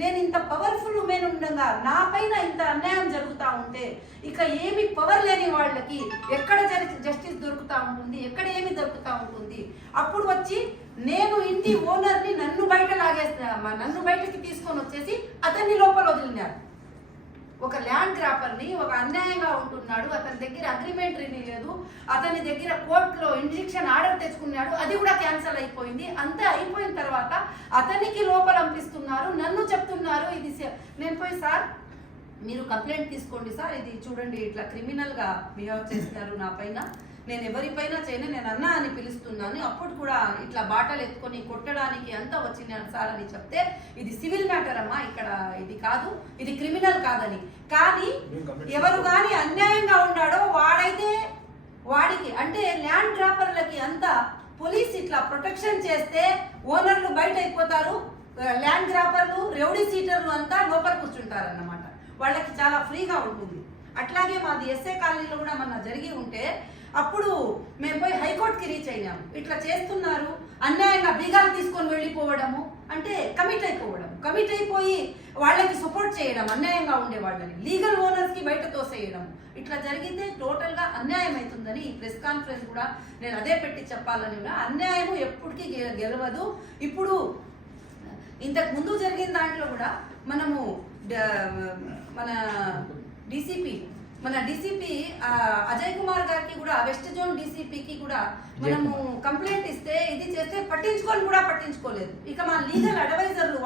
నేను ఇంత powerful women ఉండగా నా పైన ఇంత అన్యాయం జరుగుతూ ఉంటే ఇక ఏమి పవర్ లేని వాళ్ళకి ఎక్కడ జస్టిస్ దొరుకుతూ ఉంటుంది, ఎక్కడ ఏమి దొరుకుతూ ఉంటుంది. అప్పుడు వచ్చి నేను ఇంటి ఓనర్ని నన్ను బయటకి తీసుకొని వచ్చేసి అతన్ని లోపల వదిలినారు. ఒక ల్యాండ్ గ్రాపర్ని, ఒక అన్యాయంగా ఉంటున్నాడు, అతని దగ్గర అగ్రిమెంట్ రినీ లేదు, అతని దగ్గర కోర్టులో ఇంజెక్షన్ ఆర్డర్ తెచ్చుకున్నాడు, అది కూడా క్యాన్సిల్ అయిపోయింది. అంతా అయిపోయిన తర్వాత అతనికి లోపల పంపిస్తున్నారు, నన్ను చెప్తున్నారు ఇది. నేను పోయి సార్ మీరు కంప్లైంట్ తీసుకోండి సార్, ఇది చూడండి ఇట్లా క్రిమినల్గా బిహేవ్ చేస్తున్నారు నా పైన, నేను ఎవరిపైన చేయను, నేను అన్నా అని పిలుస్తున్నాను, అప్పుడు కూడా ఇట్లా బాటలు ఎత్తుకొని కొట్టడానికి అంతా వచ్చినాను సార్ అని చెప్తే ఇది సివిల్ మ్యాటర్ అమ్మా, ఇక్కడ ఇది కాదు, ఇది క్రిమినల్ కాదని. కానీ ఎవరు కానీ అన్యాయంగా ఉన్నాడో వాడైతే వాడికి అంటే ల్యాండ్ గ్రాపర్లకి అంతా పోలీస్ ఇట్లా ప్రొటెక్షన్ చేస్తే ఓనర్లు బయట అయిపోతారు, ల్యాండ్ గ్రాపర్లు రౌడీ సీటర్లు అంతా లోపల కూర్చుంటారు అన్నమాట. వాళ్ళకి చాలా ఫ్రీగా ఉంటుంది. అట్లాగే మాది ఎస్ఏ కాలనీలో కూడా మొన్న జరిగి ఉంటే అప్పుడు మేము పోయి హైకోర్టుకి రీచ్ అయినాము. ఇట్లా చేస్తున్నారు, అన్యాయంగా బీగాలు తీసుకొని వెళ్ళిపోవడము, అంటే కమిట్ అయిపోయి వాళ్ళకి సపోర్ట్ చేయడం, అన్యాయంగా ఉండే వాళ్ళని లీగల్ ఓనర్స్కి బయట తోసేయడం, ఇట్లా జరిగితే టోటల్గా అన్యాయం అవుతుందని ప్రెస్ కాన్ఫరెన్స్ కూడా నేను అదే పెట్టి చెప్పాలని ఉన్నా. అన్యాయము ఎప్పటికీ గెలవదు. ఇప్పుడు ఇంతకు ముందు జరిగిన దాంట్లో కూడా మనము మన డీసీపీ అజయ్ కుమార్ గారికి కూడా, వెస్ట్ జోన్ డీసీపీకి కూడా మనము కంప్లైంట్ ఇస్తే ఇది చేస్తే పట్టించుకోలేదు. ఇక మా లీగల్ అడ్వైజర్లు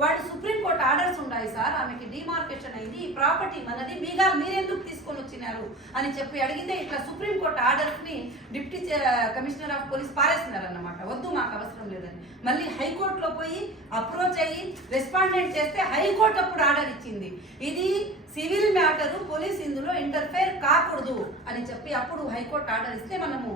వాళ్ళు సుప్రీంకోర్టు ఆర్డర్స్ ఉన్నాయి సార్, ఆమెకి డిమార్కేషన్ అయింది, ఈ ప్రాపర్టీ మనది, మీరెందుకు తీసుకొని వచ్చినారు అని చెప్పి అడిగితే ఇట్లా సుప్రీంకోర్టు ఆర్డర్స్ ని డిప్యూటీ కమిషనర్ ఆఫ్ పోలీస్ పారేస్తున్నారు అన్నమాట, వద్దు మాకు అవసరం లేదని. మళ్ళీ హైకోర్టులో పోయి అప్రోచ్ అయ్యి రెస్పాండెంట్ చేస్తే హైకోర్టు అప్పుడు ఆర్డర్ ఇచ్చింది, ఇది సివిల్ మ్యాటర్, పోలీస్ ఇందులో ఇంటర్ఫేర్ కాకూడదు అని చెప్పి అప్పుడు హైకోర్టు ఆర్డర్ ఇస్తే మనము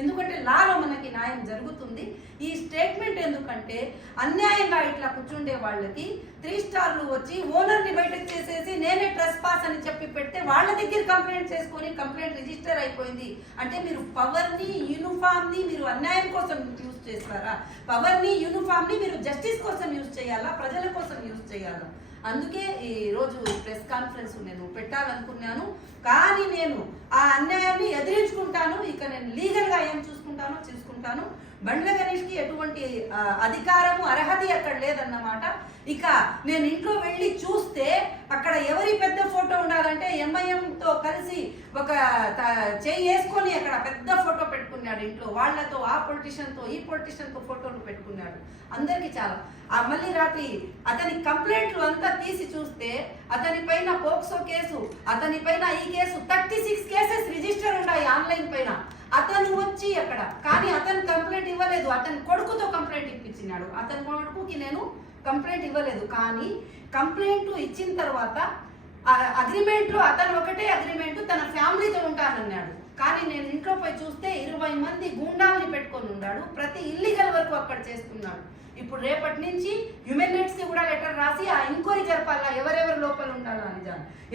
ఎందుకంటే లాలో మనకి న్యాయం జరుగుతుంది. ఈ స్టేట్మెంట్ ఎందుకంటే అన్యాయంగా ఇట్లా కూర్చుండే వాళ్ళకి 3 స్టార్లు వచ్చి ఓనర్ని బయటకు చేసేసి నేనే ట్రెస్ పాస్ అని చెప్పి పెడితే వాళ్ళ దగ్గర కంప్లైంట్ చేసుకొని కంప్లైంట్ రిజిస్టర్ అయిపోయింది. అంటే మీరు పవర్ని, యూనిఫామ్ని మీరు అన్యాయం కోసం యూజ్ చేస్తారా? పవర్ని, యూనిఫామ్ని మీరు జస్టిస్ కోసం యూజ్ చేయాలా, ప్రజల కోసం యూజ్ చేయాలా? అందుకే ఈ రోజు ప్రెస్ కాన్ఫరెన్స్ నేను పెట్టాలనుకున్నాను. కానీ నేను ఆ అన్యాయాన్ని ఎదిరించుకుంటాను. ఇక నేను లీగల్గా ఏం చూసుకుంటాను. బండ్ల గణేష్కి ఎటువంటి అధికారము, అర్హత అక్కడ లేదన్నమాట. ఇక నేను ఇంట్లో వెళ్ళి చూస్తే అక్కడ ఎవరి పెద్ద ఫోటో ఉండాలంటే ఎంఐఎంతో కలిసి ఒక చేయి వేసుకొని అక్కడ పెద్ద ఫోటో పెట్టుకున్నాడు ఇంట్లో, వాళ్లతో ఆ పొలిటీషియన్తో ఈ పొలిటీషియన్తో ఫోటోలు పెట్టుకున్నాడు. అందరికీ చాలా మళ్ళీ రాత్రి అతని కంప్లైంట్లు అంతా తీసి చూస్తే అతని పైన పోక్సో కేసు, అతని పైన ఈ కేసు 36 కేసెస్ రిజిస్టర్ ఉన్నాయి ఆన్లైన్ పైన. అతను వచ్చి అక్కడ కానీ అతను కంప్లైంట్ ఇవ్వలేదు, అతని కొడుకుతో కంప్లైంట్ ఇప్పించినాడు. అతని కొడుకుకి నేను కంప్లైంట్ ఇవ్వలేదు, కానీ కంప్లైంట్ ఇచ్చిన తర్వాత అగ్రిమెంట్లో అతను ఒకటే అగ్రిమెంట్ తన ఫ్యామిలీతో ఉంటానన్నాడు. కానీ నేను ఇంట్లో పోయి చూస్తే 20 మంది గూండాల్ని పెట్టుకొని ఉన్నాడు, ప్రతి ఇల్లీగల్ వరకు అక్కడ చేస్తున్నాడు. ఇప్పుడు రేపటి నుంచి హ్యూమన్ రైట్స్కి కూడా లెటర్ రాసి ఆ ఎంక్వైరీ జరపాలా, ఎవరెవరు లోపల ఉండాలా అని.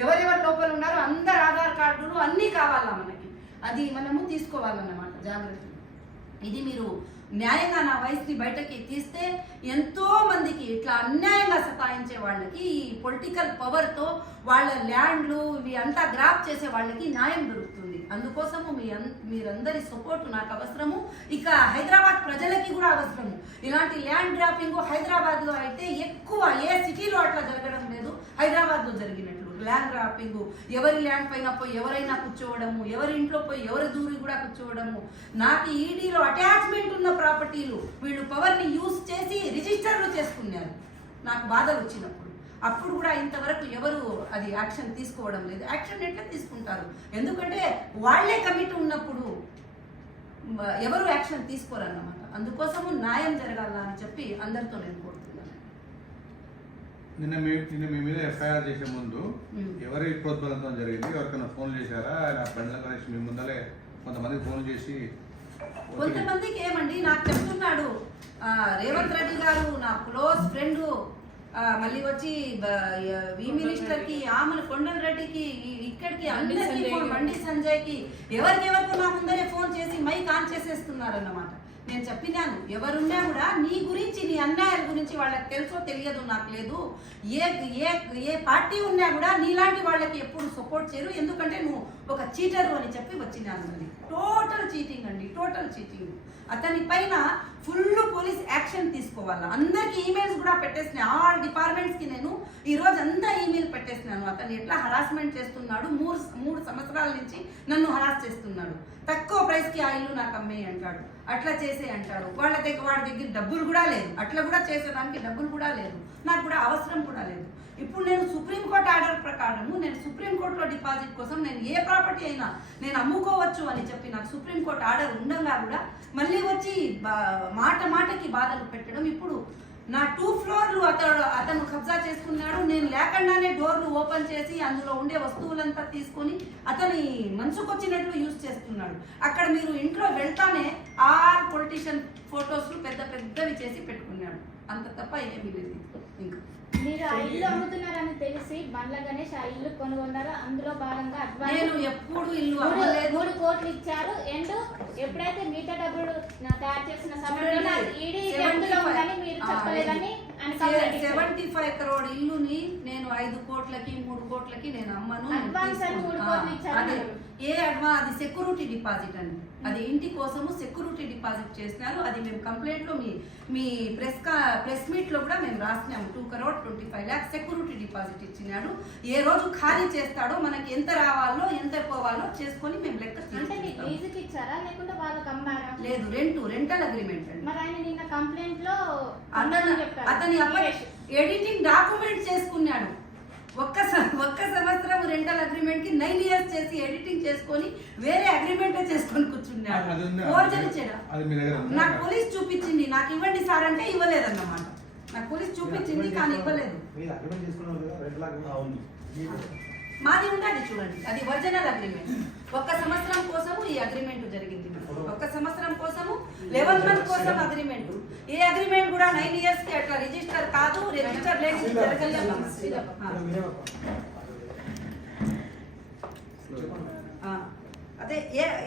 ఎవరెవరు లోపల ఉన్నారో అందరు ఆధార్ కార్డులు అన్నీ కావాలా మనకి, అది మనము తీసుకోవాలన్నమాట జాగ్రత్త. ఇది మీరు న్యాయంగా నా వయసుని బయటకి తీస్తే ఎంతో మందికి ఇట్లా అన్యాయంగా సతాయించే వాళ్ళకి ఈ పొలిటికల్ పవర్తో వాళ్ళ ల్యాండ్లు ఇవి అంతా గ్రాప్ చేసే వాళ్ళకి న్యాయం దొరుకుతుంది. అందుకోసము మీరందరి సపోర్టు నాకు అవసరము. ఇక హైదరాబాద్ ప్రజలకి కూడా అవసరము. ఇలాంటి ల్యాండ్ గ్రాపింగ్ హైదరాబాద్లో అయితే ఎక్కువ, ఏ సిటీలో అట్లా జరగడం లేదు, హైదరాబాద్లో జరిగినట్లు ల్యాండ్ గ్రాపింగ్. ఎవరి ల్యాండ్ పైన పోయి ఎవరైనా కూర్చోవడము, ఎవరి ఇంట్లో పోయి ఎవరి దూరి కూడా కూర్చోవడము. నాకు ఈడీలో అటాచ్మెంట్ ఉన్న ప్రాపర్టీలు వీళ్ళు పవర్ని యూజ్ చేసి రిజిస్టర్లు చేసుకున్నారు. నాకు బాధలు వచ్చినప్పుడు అప్పుడు కూడా ఇంతవరకు ఎవరు అది యాక్షన్ తీసుకోవడం లేదు. యాక్షన్ ఎట్లా తీసుకుంటారు? ఎందుకంటే వాళ్లే కమిటీ ఉన్నప్పుడు ఎవరు యాక్షన్ తీసుకోరన్నమాట. అందుకోసము న్యాయం జరగాల అని చెప్పి అందరితో నేను కోరుతున్నాను. నిన్న మీ మీద ఎఫ్ఐఆర్ చేసే ముందు ఎవరి ప్రోద్బలంతో జరిగింది? ఎవరికైనా ఫోన్ చేశారా? బండ్ల గణేష్ మీ ముందలే కొంతమందికి ఫోన్ చేసి? కొంతమందికి ఏమండి నాకు చెప్తున్నాడు, రేవంత్ రెడ్డి గారు నా క్లోజ్ ఫ్రెండ్, మళ్ళీ వచ్చి ఈ మినిస్టర్కి, ఆమె కొండల రెడ్డికి, ఇక్కడికి అందరికీ ఫోన్, బండి సంజయ్కి, ఎవరికెవరికి నా ముందరే ఫోన్ చేసి మైక్ ఆన్ చేసేస్తున్నారు అన్నమాట. నేను చెప్పినాను, ఎవరున్నా కూడా నీ గురించి నీ అన్యాయాల గురించి వాళ్ళకి తెలుసో తెలియదు నాకు లేదు. ఏ ఏ ఏ పార్టీ ఉన్నా కూడా నీలాంటి వాళ్ళకి ఎప్పుడు సపోర్ట్ చేయరు, ఎందుకంటే నువ్వు ఒక చీటరు అని చెప్పి వచ్చినాను. అది టోటల్ చీటింగ్ అండి, టోటల్ చీటింగ్. అతని పైన ఫుల్ పోలీస్ యాక్షన్ తీసుకోవాలా. అందరికి ఈమెయిల్స్ కూడా పెట్టేసినా, ఆల్ డిపార్ట్మెంట్స్కి నేను ఈరోజు అంతా ఈమెయిల్ పెట్టేసినాను. అతను ఎట్లా హరాస్మెంట్ చేస్తున్నాడు, మూడు సంవత్సరాల నుంచి నన్ను హరాస్ చేస్తున్నాడు. తక్కువ ప్రైస్కి ఆ ఇల్లు నాకు అమ్మేయి అంటాడు, అట్లా చేసే అంటాడు. వాడి దగ్గర డబ్బులు కూడా లేదు, అట్లా కూడా చేసేదానికి డబ్బులు కూడా లేదు, నాకు కూడా అవసరం కూడా లేదు. ఇప్పుడు నేను సుప్రీంకోర్టు ఆర్డర్ ప్రకారము నేను సుప్రీంకోర్టులో డిపాజిట్ కోసం నేను ఏ ప్రాపర్టీ అయినా నేను అమ్ముకోవచ్చు అని చెప్పి నాకు సుప్రీంకోర్టు ఆర్డర్ ఉండగా కూడా మళ్ళీ వచ్చి మాటకి బాధలు పెట్టడం. ఇప్పుడు నా 2 ఫ్లోర్లు అతను కబ్జా చేసుకున్నాడు. నేను లేకుండానే డోర్లు ఓపెన్ చేసి అందులో ఉండే వస్తువులంతా తీసుకొని అతని మనసుకొచ్చినట్లు యూజ్ చేస్తున్నాడు. అక్కడ మీరు ఇంట్లో వెళ్తానే ఆల్ పొలిటీషియన్ ఫొటోస్ పెద్ద పెద్దవి చేసి పెట్టుకున్నాడు. అంత తప్ప ఏమీ లేదు. ఇంకా మీరు ఆ ఇల్లు అమ్ముతున్నారని తెలిసి బండ్ల గణేష్ ఆ ఇల్లు కొనుగొన్నారా? అందులో భాగంగా నేను ఎప్పుడు ఇల్లు అమ్మలేదు. 3 కోట్లు ఇచ్చారు. అండ్ ఎప్పుడైతే మిగతా డబ్బులు తయారు చేసిన సమయంలో ఈడీ అందులో ఉందని మీరు చెప్పలేదని 75 crore ఇల్లుని నేను 5 కోట్లకి 3 కోట్లకి నేను అమ్మను. అడ్వాన్స్ అని 3 కోట్లు ఇచ్చారు. అది సెక్యూరిటీ డిపాజిట్ అండి. అది ఇంటి కోసము సెక్యూరిటీ డిపాజిట్ చేసినారు. అది మేము కంప్లైంట్ లో మీ ప్రెస్ మీట్ లో కూడా మేము రాసినాము. 2,25,00,000 సెక్యూరిటీ డిపాజిట్ ఇచ్చినాడు. ఏ రోజు ఖాళీ చేస్తాడో మనకి ఎంత రావాలో ఎంత పోవాలో చేసుకొని మేము లెక్క ఇచ్చారా లేకుంటే వాళ్ళకి అమ్మారా? లేదు, రెంటల్ అగ్రిమెంట్ అండి. మరి ఆయన నిన్న కంప్లైంట్ లో అతని ఎడిటింగ్ డాక్యుమెంట్ చేసుకున్నాడు. ఒక్క సంవత్సరం రెంటల్ అగ్రిమెంట్ కి 9 years చేసి ఎడిటింగ్ చేసుకొని వేరే అగ్రిమెంట్ చేసుకొని కూర్చున్నాడు. ఫోర్జరీ చేయడం నాకు పోలీస్ చూపించింది. నాకు ఇవ్వండి సార్ అంటే ఇవ్వలేదన్నమాట. నాకు పోలీస్ చూపించింది కానీ ఇవ్వలేదు. మాది ఉండదు చూడండి, అది ఒరిజినల్ అగ్రిమెంట్. 1 సంవత్సరం కోసము ఈ అగ్రిమెంట్ జరిగింది. 1 సంవత్సరం కోసము 11 months కోసం అగ్రిమెంట్. ఏ అగ్రిమెంట్ కూడా 9 years కి అట్లా రిజిస్టర్ కాదు, రిజిస్టర్ లేని జరగలేదు. అదే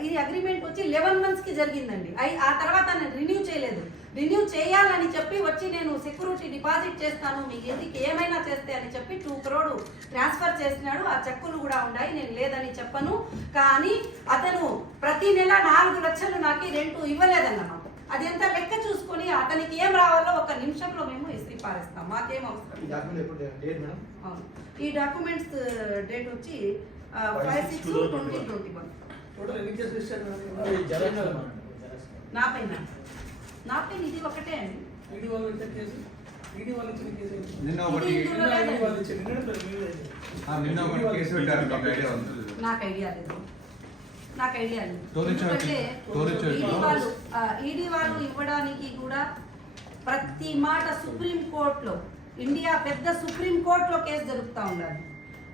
ఈ అగ్రిమెంట్ వచ్చి 11 months కి జరిగిందండి. ఆ తర్వాత నేను రిన్యూ చేయలేదు. రిన్యూ చేయాలని చెప్పి వచ్చి నేను సెక్యూరిటీ డిపాజిట్ చేస్తాను మీకు ఎందుకు ఏమైనా చేస్తే అని చెప్పి 2 crore ట్రాన్స్ఫర్ చేసినాడు. ఆ చెక్కులు కూడా ఉన్నాయి, నేను లేదని చెప్పను. కానీ అతను ప్రతి నెల 4 లక్షలు నాకు రెంట్ ఇవ్వలేదన్నమాట. అది ఎంత లెక్క చూసుకొని అతనికి ఏం రావాలో 1 నిమిషంలో మేము ఇస్త్రీ పారేస్తాం, మాకేం అవసరం. ఈ డాక్యుమెంట్స్ డేట్ వచ్చి 5/6/2021. నా పైన ఇది ఒకటే అండి. నిన్న ఒకటి కేసు పెట్టారు, నాకు ఐడియా లేదు. ఈడీ వాళ్ళు ఇవ్వడానికి కూడా ప్రతి మాట సుప్రీం కోర్టులో, ఇండియా పెద్ద సుప్రీం కోర్టులో కేసు జరుగుతూ ఉండాలి.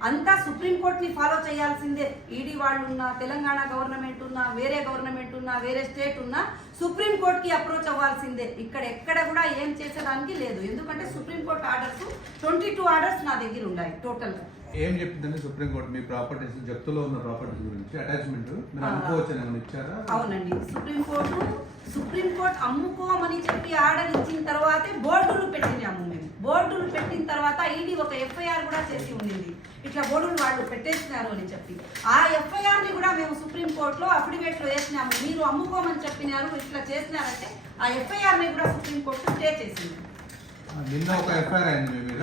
అంతా సుప్రీంకోర్టుని ఫాలో చేయాల్సిందే. ఈడీ వాళ్ళు ఉన్నా, తెలంగాణ గవర్నమెంట్ ఉన్నా, వేరే గవర్నమెంట్ ఉన్నా, వేరే స్టేట్ ఉన్నా సుప్రీంకోర్టుకి అప్రోచ్ అవ్వాల్సిందే. ఇక్కడ ఎక్కడ కూడా ఏం చేసేదానికి లేదు. ఎందుకంటే సుప్రీంకోర్టు ఆర్డర్స్ 22 orders నా దగ్గర ఉన్నాయి టోటల్గా. ఏం చెప్తుందండి సుప్రీంకోర్టు మీ ప్రాపర్టీస్, జప్తులో ఉన్న ప్రాపర్టీస్ గురించి అటాచ్మెంట్ మీరు అమ్ముకోవచ్చు అని ఇచ్చారా? అవునండి, సుప్రీంకోర్టు అమ్ముకోమని చెప్పి ఆర్డర్ ఇచ్చిన తర్వాతే బోర్డులు పెట్టినాము మేము. బోర్డులు పెట్టిన తర్వాత ఈడీ ఒక FIR కూడా చేసి ఉండింది, ఇట్లా బోర్డులు వాళ్ళు పెట్టేసినారు అని చెప్పి. ఆ FIR ని కూడా మేము సుప్రీంకోర్టులో అఫిడవిట్లో వేసినాము. మీరు అమ్ముకోమని చెప్పినారు, ఇట్లా చేసినారంటే ఆ FIR ని కూడా సుప్రీంకోర్టు స్టే చేసింది. నిన్న ఒక FIR అయింది మీ మీద.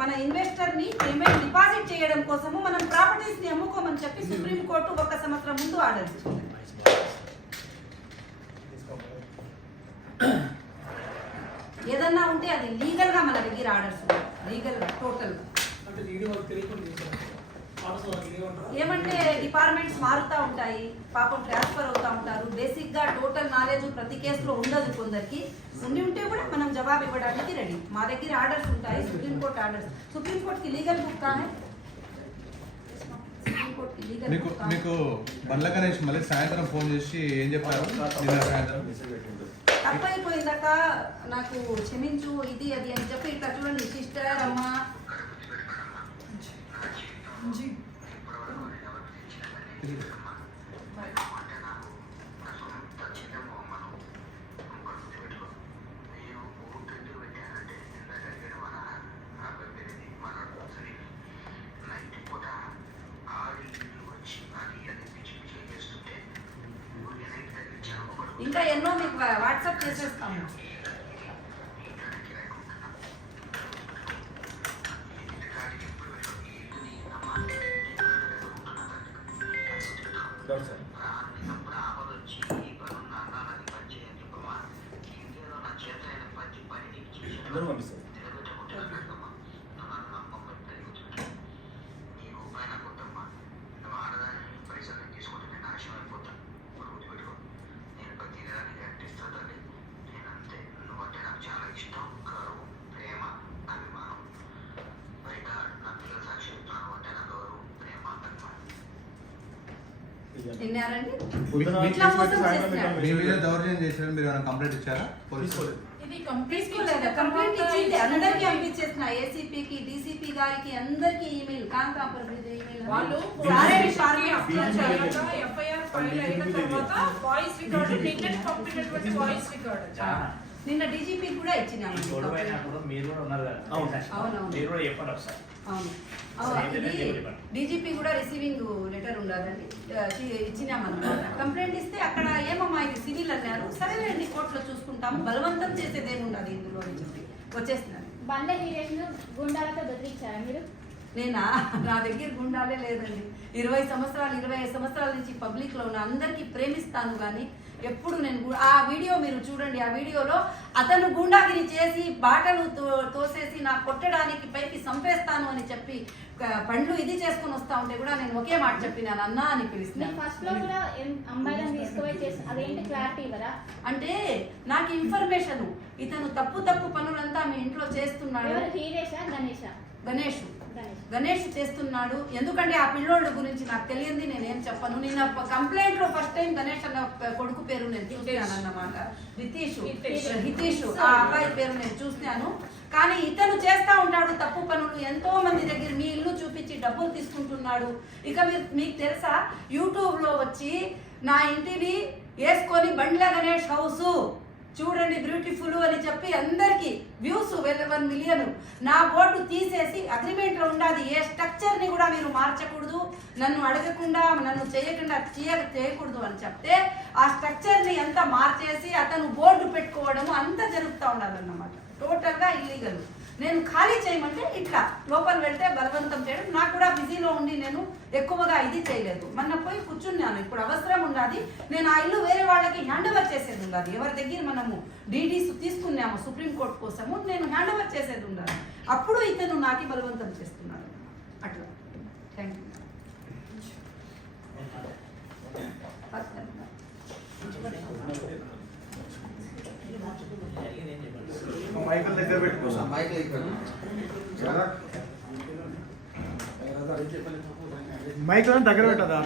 మన ఇన్వెస్టర్ ని పేమెంట్ డిపాజిట్ చేయడం కోసము మనం ప్రాపర్టీస్ ని అమ్ముకోమని చెప్పి సుప్రీంకోర్టు 1 సంవత్సరం ముందు ఆర్డర్ ఇచ్చింది. ఏదన్నా ఉంటే అది లీగల్ గా మన దగ్గర ఆర్డర్స్ లీగల్ గా టోటల్ ఏమంటే డిపార్ట్మెంట్స్ మారుతూ ఉంటాయి, పాపం ట్రాన్స్ఫర్ అవుతూ ఉంటారు. బేసిక్ గా టోటల్ నాలెడ్జ్ ప్రతి కేసులో ఉండదు, కొందరికి ఉండి ఉంటే కూడా మనం జవాబు ఇవ్వడానికి రెడీ. మా దగ్గర ఆర్డర్స్ ఉంటాయి, సుప్రీంకోర్టు ఆర్డర్స్. సుప్రీంకోర్టుకి లీగల్ బుక్ కానే మీకు బండ్ల గణేష్ మళ్ళీ సాయంత్రం ఫోన్ చేసి ఏం చెప్పారు? తప్పైపోయిందాక నాకు క్షమించు ఇది అది అని చెప్పి ఇట్లా చూడండి సిస్టర్ అమ్మా ఇంకా ఎన్నో మీకు వాట్సాప్ చేసేస్తాము. అందరూ పంపిస్తారు. విన్నారండి? పొద్దున ఇట్లా మోసం సాయంత్రం చేస్తున్నాడు. మీ మీద దౌర్జన్యం చేశారు, మీరు ఏమైనా కంప్లైంట్ ఇచ్చారా పోలీసు? తీసుకోలేదు. ఇది కంప్లీట్ తీసుకోలేదు. కంప్లైంట్ ఇచ్చింది అందరికీ పంపించేస్తున్నా. ఏసీపీకి, డీసీపీ గారికి అందరికీ ఈమెయిల్, కాంతాపురం ఈమెయిల్ వాళ్ళు సారే ఎఫ్ఐఆర్ ఫైల్ అయిన తర్వాత వాయిస్ రికార్డు నిన్న పంపినటువంటి వాయిస్ రికార్డు నిన్న డీజీపీ కూడా ఇచ్చినాము. గొడవైనప్పుడు మీరు కూడా ఉన్నారు కదా. అవునవును. మీరు కూడా చెప్పండి ఒకసారి. అవును. సరే, ఇది చెప్పండి. డీజీపీ కూడా రిసీవింగ్ లెటర్ ఉండాలండి, ఇచ్చినామన్నమాట. కంప్లైంట్ ఇస్తే అక్కడ ఏమమ్మా ఇది సివిల్ అన్నారు. సరేలేండి కోర్టులో చూసుకుంటాము, బలవంతం చేసేది ఏముండదు ఇందులో అని చెప్పి వచ్చేస్తున్నారు. బండ వీరేష్ను గుండాలతో బెదిరించారా మీరు? నేనా? నా దగ్గర గుండాలే లేదండి. 25 సంవత్సరాల నుంచి పబ్లిక్ లో ఉన్న అందరికీ ప్రేమిస్తాను కానీ ఎప్పుడు నేను ఆ వీడియో మీరు చూడండి. ఆ వీడియోలో అతను గుండాగిరి చేసి బాటలు తోసేసి నా కొట్టడానికి పైకి చంపేస్తాను అని చెప్పి పండ్లు ఇది చేసుకుని వస్తా ఉంటే కూడా నేను ఒకే మాట చెప్పినాను, అన్నా అని మీరు పిలుస్తున్నాను. ఫస్ట్ లో కూడా అమ్మాయిలను తీసుకుపోయి చేసి అదేంటి క్లారిటీ ఇవ్వరా? అంటే నాకు ఇన్ఫర్మేషన్ ఇతను తప్పు పనులంతా మీ ఇంట్లో చేస్తున్నాడు. ఎవరు, హీరేషా గణేషా? గణేష్ గణేష్. గణేష్ చేస్తున్నాడు. ఎందుకంటే ఆ పిల్లోళ్ళ గురించి నాకు తెలియంది నేనేం చెప్పను. నిన్న కంప్లైంట్ లో ఫస్ట్ టైం గణేష్ అన్న కొడుకు పేరు నేను చూసాను అన్నమాట. హితేష్ ఆ అబ్బాయి పేరు నేను చూసాను. కానీ ఇతను చేస్తా ఉంటాడు తప్పు పనులు. ఎంతో మంది దగ్గర మీ ఇల్లు చూపించి డబ్బులు తీసుకుంటున్నాడు. ఇక మీకు తెలుసా, యూట్యూబ్ లో వచ్చి నా ఇంటిని వేసుకొని బండ్ల గణేష్ హౌస్ చూడండి బ్యూటిఫుల్ అని చెప్పి అందరికి వ్యూస్ 1 మిలియన్. నా బోర్డు తీసేసి అగ్రిమెంట్ లో ఉండాలి, ఏ స్ట్రక్చర్ ని కూడా మీరు మార్చకూడదు, నన్ను అడగకుండా నన్ను చేయకూడదు అని చెప్తే ఆ స్ట్రక్చర్ ని ఎంత మార్చేసి అతను బోర్డు పెట్టుకోవడము అంతా జరుగుతూ ఉండాలన్నమాట. టోటల్ గా ఇల్లీగల్. నేను ఖాళీ చేయమంటే ఇట్లా లోపల వెళ్తే బలవంతం చేయడం. నాకు కూడా బిజీలో ఉండి నేను ఎక్కువగా ఇది చేయలేదు. మొన్న పోయి కూర్చున్నాను. ఇప్పుడు అవసరం ఉండాలి, నేను ఆ ఇల్లు వేరే వాళ్ళకి హ్యాండ్ ఓవర్ చేసేది ఉండాలి. ఎవరి దగ్గర మనము డీడీస్ తీసుకున్నాము సుప్రీంకోర్టు కోసము, నేను హ్యాండ్ ఓవర్ చేసేది ఉండాలి. అప్పుడు ఇతను నాకు బలవంతం చేస్తున్నాడు. అట్లా. Thank you. మైకుల దగ్గర పెట్టుకోసం. మైకులను దగ్గర పెట్టదా?